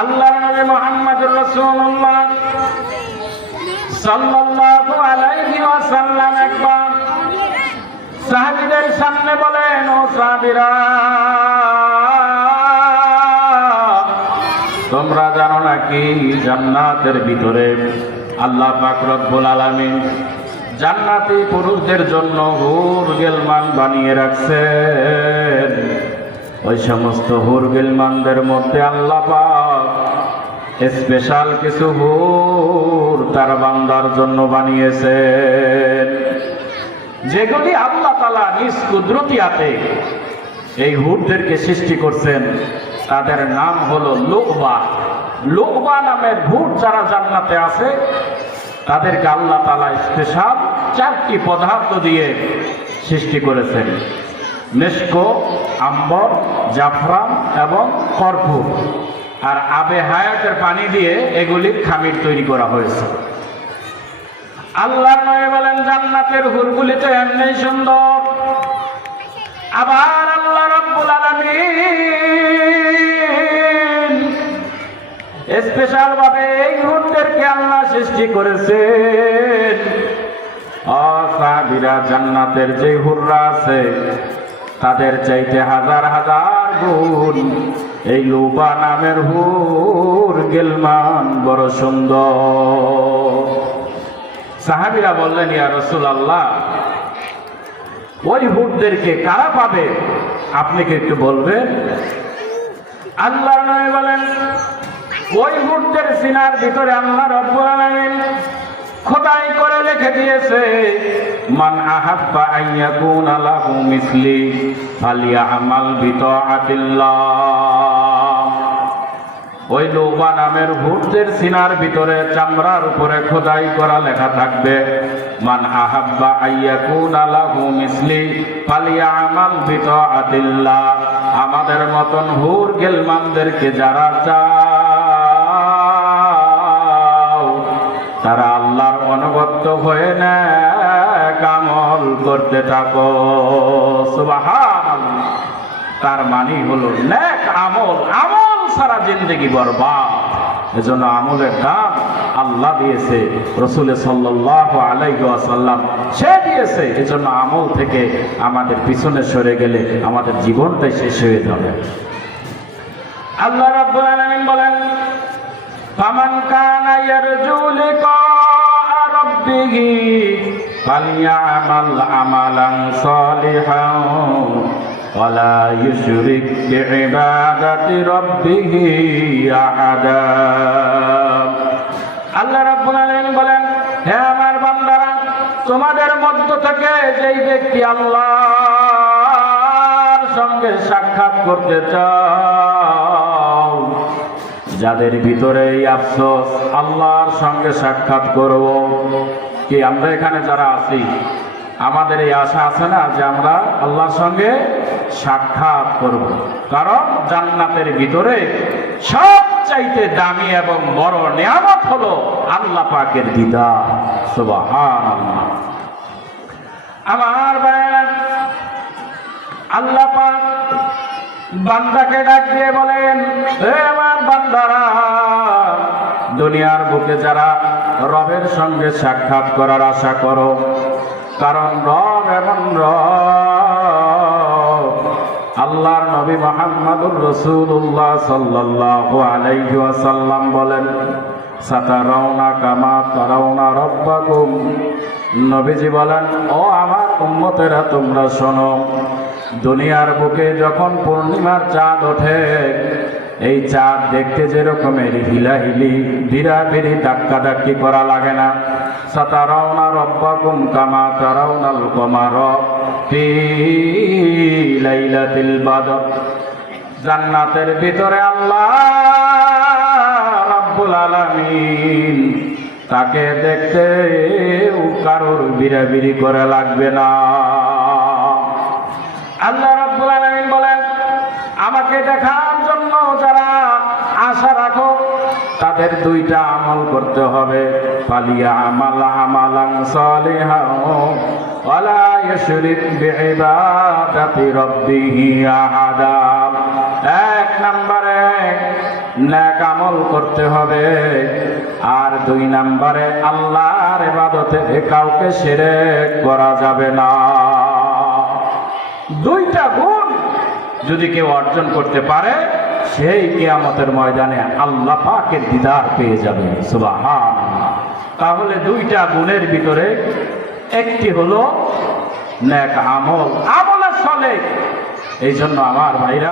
আল্লাহর নবী মুহাম্মদুর রাসূলুল্লাহ সাল্লাল্লাহু আলাইহি ওয়াসাল্লাম একবার সাহাবীদের সামনে বলেন, ও সাহাবীরা, তোমরা জানো নাকি জান্নাতের ভিতরে আল্লাহ পাক রব্বুল আলামিন জান্নাতি পুরুষদের জন্য হুর গিলমান বানিয়ে রাখছেন। ওই সমস্ত হুর গিলমানদের মধ্যে আল্লাহ পাক স্পেশাল কিছু হুর তার বান্দার জন্য বানিয়েছেন, যেগুলি আল্লাহ তাআলা নিজ কুদরতিয়াতে এই হুরদেরকে সৃষ্টি করছেন। তাদের নাম হলো লুকবা। লুকবা নামের হুর যারা জান্নাতে আছে তাদেরকে আল্লাহ তাআলা স্পেশাল 4টি পদার্থ দিয়ে সৃষ্টি করেছেন: মেশক, আম্বর, জাফরান এবং কর্পূর। আর আবে হায়াতের পানি দিয়ে এগুলির খামির তৈরি করা হয়েছে। আল্লাহর নবী বলেন, জান্নাতের হুরগুলি তো এমনি সুন্দর। আবার আল্লাহ রাব্বুল আলামিন স্পেশাল ভাবে এই হুরদেরকে আল্লাহ সৃষ্টি করেছেন। সাহাবীরা, জান্নাতের যে হুররা আছে তাদের চাইতে হাজার হাজার গুণ এই লুবা নামের হুর গিলমান বড় সুন্দর। সাহাবীরা বললেন, ইয়া রাসূলুল্লাহ, ওই হুরদেরকে কারা পাবে, আপনি কি একটু বলবেন? আল্লাহর নবী বলেন, ওই হুরদের সিনার ভিতরে আল্লাহ রাব্বুল আলামিন খোদাই করে লিখে দিয়েছে, মান আহাব্বা আইয়াকুনা লাহু মিসলি ফালিয়ামাল বিতাআতিল্লাহ। ওই লুবা নামের হুরদের সিনার ভিতরে চামড়ার উপরে খোদাই করা লেখা থাকবে, মান আহাব্বা আইয়াকুনা লাহু মিসলি ফালিয়ামাল বিতাআতিল্লাহ। আমাদের মতন হুর গিলমানদেরকে যারা চাও তারা আল্লাহর অনুগত হয়ে নেক আমল করতে থাকো। সুবহানাল্লাহ। তার মানে হলো নেক আমল, আমল সারা জিন্দেগি বরবাদ। এজন্য আমলের দাম আল্লাহ দিয়েছে, রাসূল সাল্লাল্লাহু আলাইহি ওয়াসাল্লাম সে দিয়েছে। এজন্য আমল থেকে আমাদের পিছনে সরে গেলে আমাদের জীবনটাই শেষ হয়ে যাবে। আল্লাহ রাব্বুল আলামিন বলেন, ফামান কানা ইয়ারজু লিকা রাব্বিহি ফালইআমাল আমালান সালিহান ওয়ালা ইউশরিক বিইবাদাতি রাব্বিহি আহাদা। আল্লাহ রাব্বুল আলামিন বলেন, হে আমার বান্দারা, তোমাদের মধ্য থেকে যেই ব্যক্তি আল্লাহর সঙ্গে সাক্ষাৎ করতে চাও, যাদের ভিতরে এই আফসোস আল্লাহর সঙ্গে সাক্ষাৎ করব, কি আমরা এখানে যারা আছি আমাদের এই আশা আছে না যে আমরা আল্লাহর সঙ্গে সাক্ষাৎ করব? কারণ জান্নাতের ভিতরে সবচাইতে দামি এবং বড় নিয়ামত হলো আল্লাহ পাকের দিদার। সুবহানাল্লাহ। আমার ভাইরা, আল্লাহ পাক বান্দাকে ডাক দিয়ে বলেন, হে আমার বান্দারা, দুনিয়ার বুকে যারা রবের সঙ্গে সাক্ষাৎ করার আশা করো, কারণ রব এমন রব, আল্লাহর নবী মুহাম্মদুর রাসূলুল্লাহ সাল্লাল্লাহু আলাইহি ওয়াসাল্লাম বলেন, সাতারাউনা কামা তারাউনা রাব্বাকুম। নবীজি বলেন, ও আমার উম্মতেরা, তোমরা শোনো, দুনিয়ার বুকে যখন পূর্ণিমার চাঁদ ওঠে, এই চাঁদ দেখতে যেরকমের হিলাহিলি ভিড়াভিড়ি ধাক্কাধাক্কি করা লাগে না। সাতারাউনা রাব্বাকুম কামা তারাউনাল কমার ফি লাইলাতিল বদর। জান্নাতের ভিতরে আল্লাহ রাব্বুল আলামিন তাকে দেখতে কারোর ভিড়াভিড়ি করে লাগবে না। আল্লাহ রাব্বুল আলামিন বলেন, আমাকে দেখার জন্য যারা আশা রাখো তাদের দুইটা আমল করতে হবে, ফালিয়া আমাল আমালান সালিহান ওয়ালা ইউশরিক বিইবাদাতি রাব্বিহি আহাদা। এক নম্বরে নেক আমল করতে হবে। আর 2 নম্বরে আল্লাহর ইবাদতে কাউকে শিরক করা যাবে না। 2টা গুণ যদি কেউ অর্জন করতে পারে, সেই কিয়ামতের ময়দানে আল্লাহ পাকের দিদার পেয়ে যাবে। সুবহানাল্লাহ। তাহলে 2টা গুণের ভিতরে একটি হলো নেক আমল, আমলে সালেহ। এই জন্য আমার ভাইরা